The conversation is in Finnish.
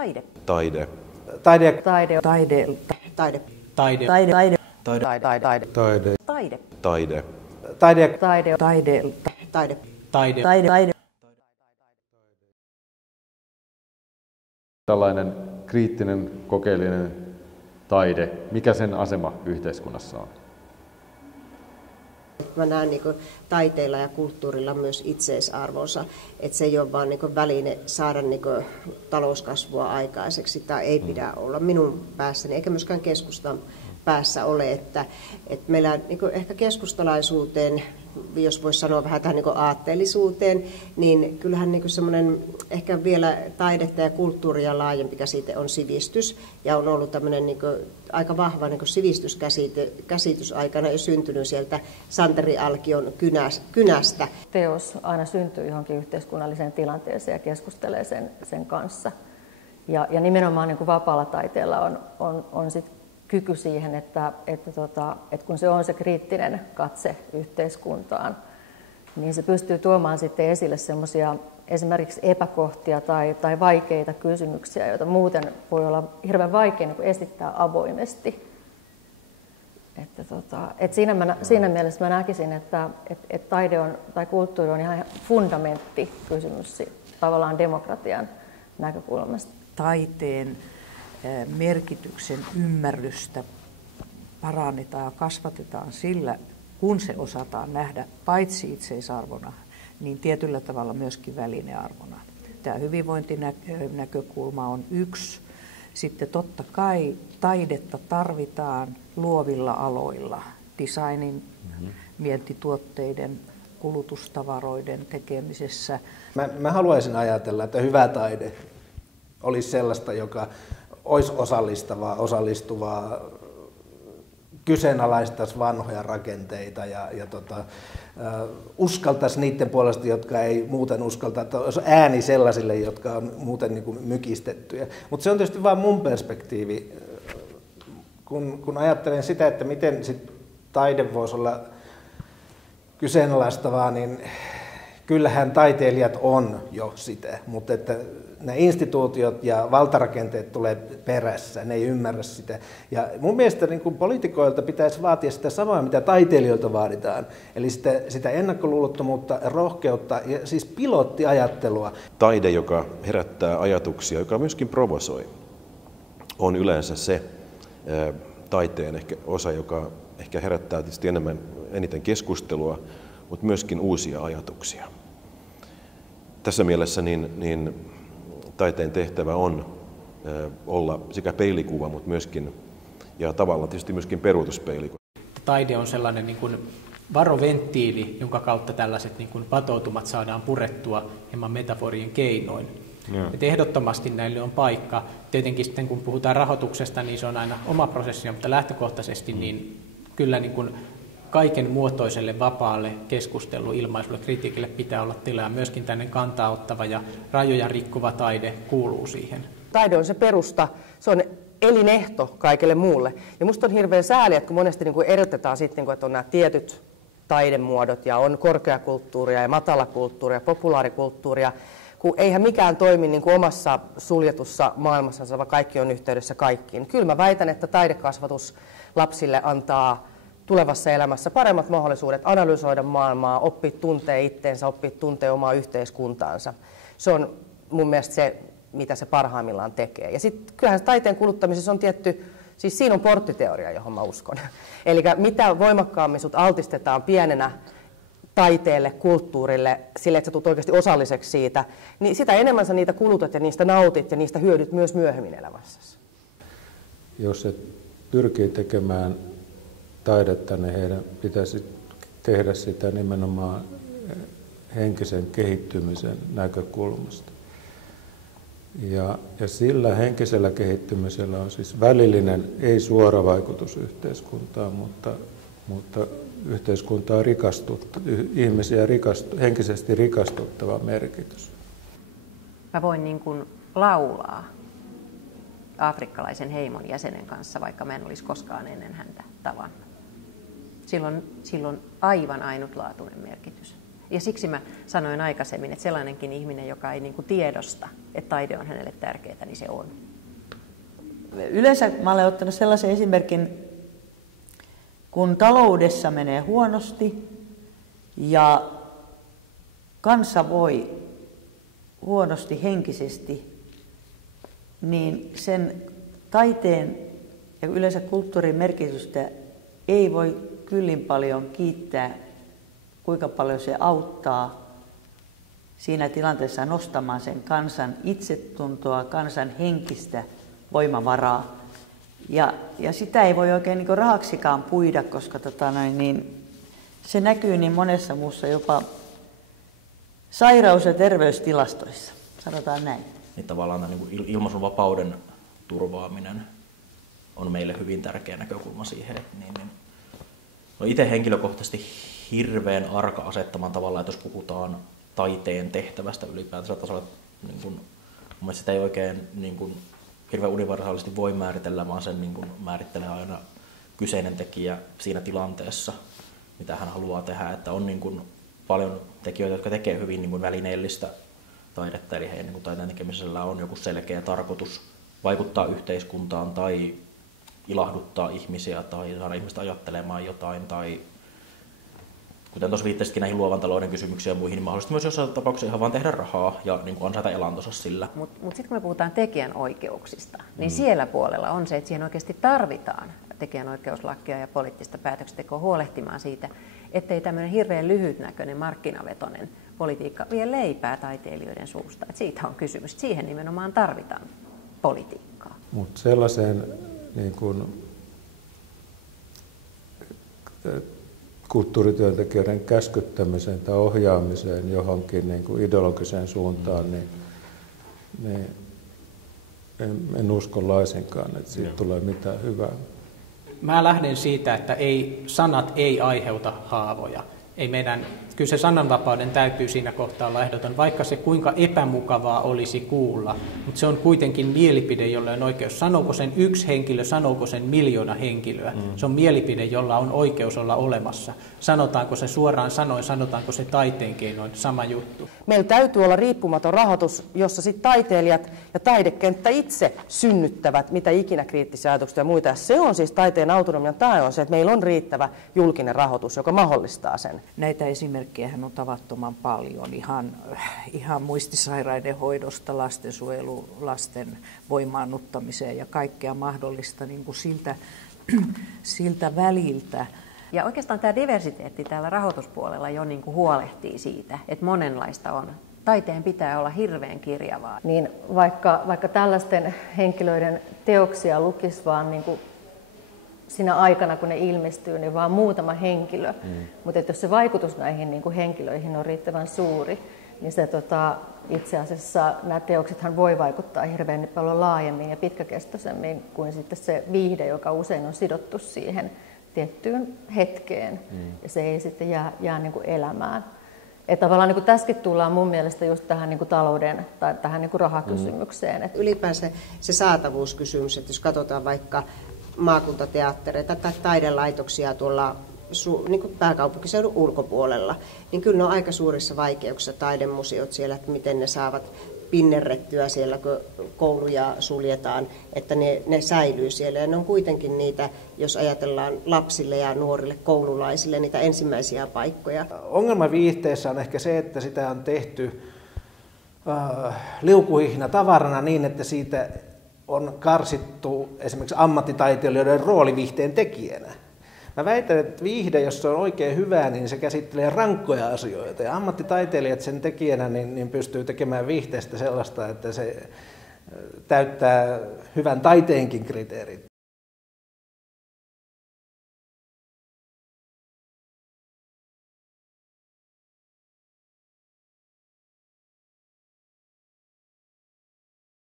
Taide. Taide. Taide. Taide. Taide. Taide. Taide. Taide. Taide. Taide. Taide. Taide. Taide. Taide. Taide. Taide. Taide. Taide. Taide. Tällainen kriittinen, kokeellinen taide, mikä sen asema yhteiskunnassa on? Mä näen niin taiteilla ja kulttuurilla myös itseisarvonsa, että se ei ole vain niin väline saada niin talouskasvua aikaiseksi, tai ei pidä olla minun päässäni, eikä myöskään keskustan päässä ole, että meillä niin ehkä keskustalaisuuteen, jos voisi sanoa vähän tähän niin aatteellisuuteen, niin kyllähän niin semmoinen ehkä vielä taidetta ja kulttuuria laajempi käsite on sivistys, ja on ollut tämmöinen niin aika vahva niin sivistyskäsitys aikana jo syntynyt sieltä Santeri Alkion kynästä. Teos aina syntyy johonkin yhteiskunnalliseen tilanteeseen ja keskustelee sen kanssa. Ja nimenomaan niin kuin vapaalla taiteella on sit kyky siihen, että kun se on se kriittinen katse yhteiskuntaan, niin se pystyy tuomaan sitten esille semmoisia esimerkiksi epäkohtia tai vaikeita kysymyksiä, joita muuten voi olla hirveän vaikea niin kuin esittää avoimesti. Siinä mielessä mä näkisin, että taide on, tai kulttuuri on ihan fundamenttikysymys tavallaan demokratian näkökulmasta. Taiteen merkityksen ymmärrystä parannetaan ja kasvatetaan sillä, kun se osataan nähdä paitsi itseisarvona, niin tietyllä tavalla myöskin välinearvona. Tämä hyvinvointinäkökulma on yksi. Sitten totta kai taidetta tarvitaan luovilla aloilla, designin, vientituotteiden, kulutustavaroiden tekemisessä. Mä haluaisin ajatella, että hyvä taide olisi sellaista, joka olisi osallistavaa, osallistuvaa, kyseenalaistaisi vanhoja rakenteita ja uskaltaisi niiden puolesta, jotka ei muuten uskalta, että olisi ääni sellaisille, jotka on muuten niin kuin mykistettyjä. Mutta se on tietysti vain mun perspektiivi, kun ajattelen sitä, että miten sit taide voisi olla kyseenalaistavaa, niin kyllähän taiteilijat on jo sitä, mutta että nämä instituutiot ja valtarakenteet tulee perässä, ne ei ymmärrä sitä. Ja mun mielestä niin kuin poliitikoilta pitäisi vaatia sitä samaa, mitä taiteilijoilta vaaditaan. Eli sitä ennakkoluulottomuutta, rohkeutta ja siis pilottiajattelua. Taide, joka herättää ajatuksia, joka myöskin provosoi, on yleensä se taiteen ehkä osa, joka ehkä herättää tietysti eniten keskustelua, mutta myöskin uusia ajatuksia. Tässä mielessä niin taiteen tehtävä on olla sekä peilikuva, mutta myöskin, ja tavallaan tietysti myöskin peruutuspeili. Taide on sellainen niin kuin varoventtiili, jonka kautta tällaiset niin kuin patoutumat saadaan purettua hieman metaforien keinoin. Et ehdottomasti näille on paikka. Tietenkin sitten kun puhutaan rahoituksesta, niin se on aina oma prosessi, mutta lähtökohtaisesti niin kyllä niin kuin kaiken muotoiselle vapaalle keskustelulle, ilmaisulle, kritiikille pitää olla tilaa. Myöskin tänne kantaa ottava ja rajoja rikkova taide kuuluu siihen. Taide on se perusta, se on elinehto kaikelle muulle. Ja musta on hirveän sääli, että kun monesti niin kuin erotetaan sitten, että on nämä tietyt taidemuodot ja on korkeakulttuuria ja matalakulttuuria, populaarikulttuuria, kun eihän mikään toimi niin kuin omassa suljetussa maailmassa, vaan kaikki on yhteydessä kaikkiin. Kyllä mä väitän, että taidekasvatus lapsille antaa tulevassa elämässä paremmat mahdollisuudet analysoida maailmaa, oppia tuntee itteensä, oppia tuntee omaa yhteiskuntaansa. Se on mun mielestä se, mitä se parhaimmillaan tekee. Ja sitten kyllähän taiteen kuluttamisessa on tietty, siis siinä on porttiteoria, johon mä uskon. Eli mitä voimakkaammin sut altistetaan pienenä taiteelle, kulttuurille, sille, että sä tulet oikeasti osalliseksi siitä, niin sitä enemmän sä niitä kulutat ja niistä nautit ja niistä hyödyt myös myöhemmin elämässäsi. Jos se pyrkii tekemään taidetta, niin heidän pitäisi tehdä sitä nimenomaan henkisen kehittymisen näkökulmasta. Ja sillä henkisellä kehittymisellä on siis välillinen, ei suora vaikutus yhteiskuntaan, mutta yhteiskuntaa ihmisiä henkisesti rikastuttava merkitys. Mä voin niin kuin laulaa afrikkalaisen heimon jäsenen kanssa, vaikka mä en olisi koskaan ennen häntä tavannut. Sillä on aivan ainutlaatuinen merkitys. Ja siksi mä sanoin aikaisemmin, että sellainenkin ihminen, joka ei niin kuin tiedosta, että taide on hänelle tärkeää, niin se on. Yleensä mä olen ottanut sellaisen esimerkin, kun taloudessa menee huonosti ja kansa voi huonosti henkisesti, niin sen taiteen ja yleensä kulttuurin merkitystä ei voi kyllin paljon kiittää, kuinka paljon se auttaa siinä tilanteessa nostamaan sen kansan itsetuntoa, kansan henkistä voimavaraa. Ja sitä ei voi oikein niin rahaksikaan puida, koska se näkyy niin monessa muussa, jopa sairaus- ja terveystilastoissa, sanotaan näin. Niin tavallaan niin ilmaisun vapauden turvaaminen on meille hyvin tärkeä näkökulma siihen. No itse henkilökohtaisesti hirveän arka asettaman tavalla, että jos puhutaan taiteen tehtävästä ylipäätänsä tasolla, niin mun mielestä sitä ei oikein hirveän universaalisti voi määritellä, vaan sen määrittelee aina kyseinen tekijä siinä tilanteessa, mitä hän haluaa tehdä. Että on paljon tekijöitä, jotka tekee hyvin välineellistä taidetta, eli heidän taiteen tekemisellä on joku selkeä tarkoitus vaikuttaa yhteiskuntaan tai ilahduttaa ihmisiä tai saada ihmistä ajattelemaan jotain. Tai kuten tuossa viittasitkin näihin luovan talouden kysymyksiin ja muihin, niin mahdollisesti myös jossain tapauksessa ihan vaan tehdä rahaa ja ansaita elantonsa sillä. Mutta sitten kun me puhutaan tekijänoikeuksista, niin siellä puolella on se, että siihen oikeasti tarvitaan tekijänoikeuslakia ja poliittista päätöksentekoa huolehtimaan siitä, ettei tämmöinen hirveän lyhytnäköinen markkinavetoinen politiikka vie leipää taiteilijoiden suusta. Et siitä on kysymys. Siihen nimenomaan tarvitaan politiikkaa. Mutta sellaiseen kulttuurityöntekijöiden käskyttämiseen tai ohjaamiseen johonkin ideologiseen suuntaan, niin en usko laisinkaan, että siitä tulee mitään hyvää. Mä lähden siitä, että sanat ei aiheuta haavoja. Kyllä se sananvapauden täytyy siinä kohtaa olla ehdoton, vaikka se kuinka epämukavaa olisi kuulla. Mutta se on kuitenkin mielipide, jolle on oikeus. Sanooko sen yksi henkilö, sanooko sen 1 miljoona henkilöä. Se on mielipide, jolla on oikeus olla olemassa. Sanotaanko se suoraan sanoin, sanotaanko se taiteen keinoin, sama juttu. Meillä täytyy olla riippumaton rahoitus, jossa sit taiteilijat ja taidekenttä itse synnyttävät mitä ikinä kriittisiä ajatuksia ja muita. Ja se on siis taiteen autonomian tae on se, että meillä on riittävä julkinen rahoitus, joka mahdollistaa sen. Näitä esimerkkejähän on tavattoman paljon, ihan muistisairaiden hoidosta, lastensuojelu, lasten voimaannuttamiseen ja kaikkea mahdollista siltä väliltä. Ja oikeastaan tämä diversiteetti täällä rahoituspuolella jo huolehtii siitä, että monenlaista on. Taiteen pitää olla hirveän kirjavaa. Niin vaikka tällaisten henkilöiden teoksia lukisi vaan siinä aikana, kun ne ilmestyy, niin vaan muutama henkilö. Mutta jos se vaikutus näihin henkilöihin on riittävän suuri, niin se itse asiassa nämä teoksethan voi vaikuttaa hirveän paljon laajemmin ja pitkäkestoisemmin kuin sitten se viihde, joka usein on sidottu siihen tiettyyn hetkeen. Ja se ei sitten jää elämään. Että tavallaan tässäkin tullaan mun mielestä just tähän talouden tai tähän rahakysymykseen. Ylipäänsä se saatavuuskysymys, että jos katsotaan vaikka maakuntateattereita tai taidelaitoksia tuolla pääkaupunkiseudun ulkopuolella, niin kyllä ne on aika suurissa vaikeuksissa taidemuseot siellä, että miten ne saavat pinnerrettyä siellä, kun kouluja suljetaan, että ne säilyy siellä. Ja ne on kuitenkin niitä, jos ajatellaan lapsille ja nuorille koululaisille, niitä ensimmäisiä paikkoja. Ongelma viihteessä on ehkä se, että sitä on tehty liukuhihna tavarana niin, että siitä on karsittu esimerkiksi ammattitaiteilijoiden rooli viihteen tekijänä. Mä väitän, että viihde, jos se on oikein hyvää, niin se käsittelee rankkoja asioita. Ja ammattitaiteilijat sen tekijänä niin pystyy tekemään viihteestä sellaista, että se täyttää hyvän taiteenkin kriteerit.